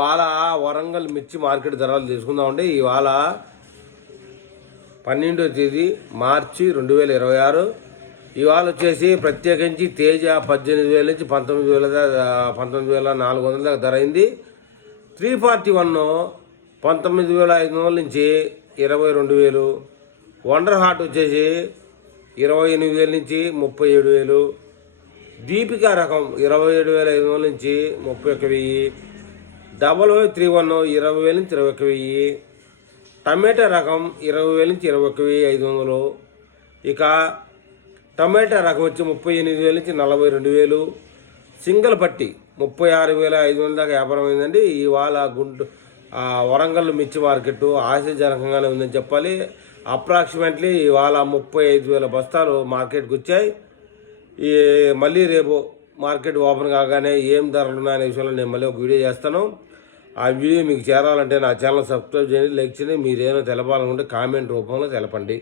ఇవాళ వరంగల్ మిర్చి మార్కెట్ ధరలు తీసుకుందామండి. ఇవాళ 12వ తేదీ మార్చి 2026. ఇవాళ వచ్చేసి ప్రత్యేకించి తేజ 18,000 నుంచి 19,400 దాకా ధర అయింది. 341 19,500 నుంచి 22,000. వండర్ హార్ట్ వచ్చేసి 28,000 నుంచి 37,000. దీపికా రకం 27,500 నుంచి 31,000. 0031 20,000 నుంచి 21,000. టమాటా రకం 20,000 నుంచి 21,500. ఇక టమాటా రకం వచ్చి 38,000 నుంచి 42,000. సింగిల్ పట్టి 36,500 దాకా వ్యాపారం అయిందండి. ఇవాళ వరంగల్ మిర్చి మార్కెట్ ఆశాజనకంగానే ఉందని చెప్పాలి. అప్రాక్సిమేట్లీ ఇవాళ 35,000 బస్తాలు మార్కెట్కి వచ్చాయి. మళ్ళీ రేపు మార్కెట్ ఓపెన్ కాగానే ఏం ధరలు ఉన్నాయనే విషయంలో నేను మళ్ళీ ఒక వీడియో చేస్తాను. ఆ వీడియో మీకు చేరాలంటే నా ఛానల్ సబ్స్క్రైబ్ చేయండి, లైక్ చేయండి. మీరేమైనా తెలపాలనుకుంటే కామెంట్ రూపంలో తెలపండి.